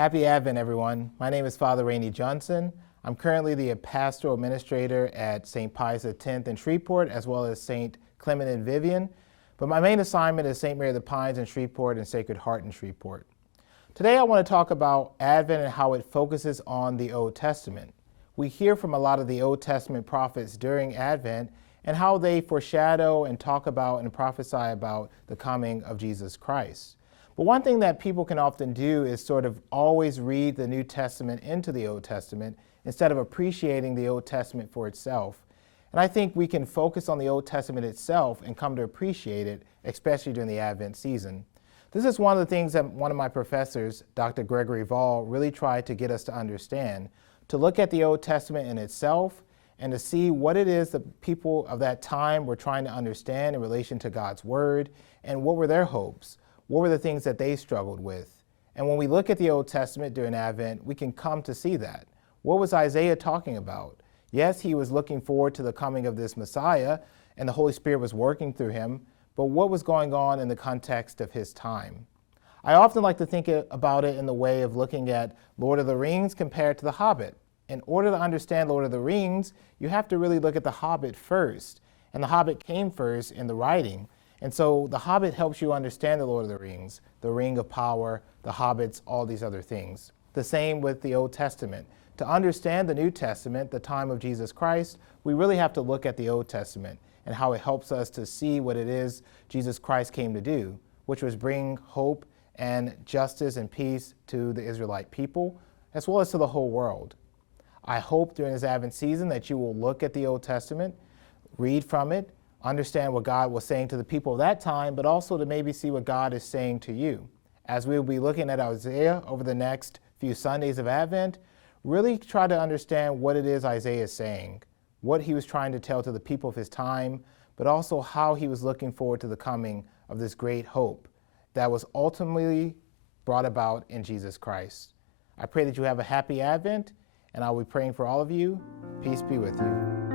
Happy Advent, everyone. My name is Father Rainey Johnson. I'm currently the pastoral administrator at St. Pius X in Shreveport, as well as St. Clement and Vivian. But my main assignment is St. Mary of the Pines in Shreveport and Sacred Heart in Shreveport. Today I want to talk about Advent and how it focuses on the Old Testament. We hear from a lot of the Old Testament prophets during Advent and how they foreshadow and talk about and prophesy about the coming of Jesus Christ. But one thing that people can often do is sort of always read the New Testament into the Old Testament instead of appreciating the Old Testament for itself. And I think we can focus on the Old Testament itself and come to appreciate it, especially during the Advent season. This is one of the things that one of my professors, Dr. Gregory Vall, really tried to get us to understand, to look at the Old Testament in itself and to see what it is the people of that time were trying to understand in relation to God's Word and what were their hopes. What were the things that they struggled with? And when we look at the Old Testament during Advent, we can come to see that. What was Isaiah talking about? Yes, he was looking forward to the coming of this Messiah, and the Holy Spirit was working through him, but what was going on in the context of his time? I often like to think about it in the way of looking at Lord of the Rings compared to The Hobbit. In order to understand Lord of the Rings, you have to really look at The Hobbit first, and The Hobbit came first in the writing. And so The Hobbit helps you understand the Lord of the Rings, the Ring of Power, the Hobbits, all these other things. The same with the Old Testament. To understand the New Testament, the time of Jesus Christ, we really have to look at the Old Testament and how it helps us to see what it is Jesus Christ came to do, which was bring hope and justice and peace to the Israelite people, as well as to the whole world. I hope during this Advent season that you will look at the Old Testament, read from it, understand what God was saying to the people of that time, but also to maybe see what God is saying to you. As we will be looking at Isaiah over the next few Sundays of Advent, really try to understand what it is Isaiah is saying, what he was trying to tell to the people of his time, but also how he was looking forward to the coming of this great hope that was ultimately brought about in Jesus Christ. I pray that you have a happy Advent, and I'll be praying for all of you. Peace be with you.